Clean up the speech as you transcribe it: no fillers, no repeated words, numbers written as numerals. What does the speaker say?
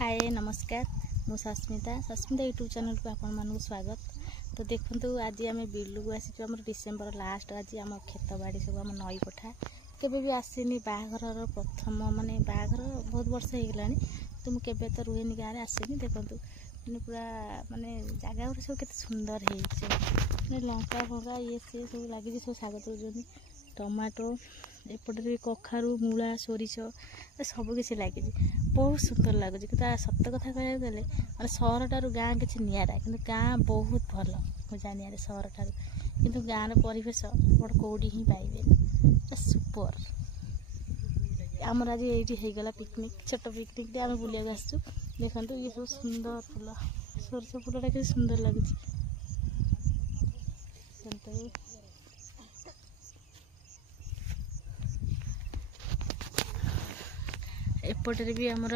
हाय नमस्कार मु Sasmita YouTube channel को आपण मानक स्वागत। तो देखो आज आम बिलू को आसी आम डिसेम्बर लास्ट आज आम खेत बाड़ी सब आम नई पठा केबे भी आसीनी बाहाघर प्रथम माने बाहाघर बहुत वर्ष हो गलानी तो मुझे तो रुहेनी गाँव में आसेनी। देखो मैंने पूरा माने जगह सब के सुंदर है लंका फंका ये सी सब लगी सब शाग दौरान टमाटो एपटे भी कखारू मूला सोरिष सबकि लगी बहुत सुंदर लगुच कि सत कथा कह गले मैं सहर ठार गाँ किसी निरा कि गाँ बहुत भल जानी सहर ठार कि गाँव परिवेश बड़ कौटी ही पाइबे सुपर। आमर आज ये गला पिकनिक छोट पिकनिक आम बुलिया आसचु देखो ये सब सुंदर फूल सोरष फूलटा कि सुंदर लगुच। एपटे भी आमर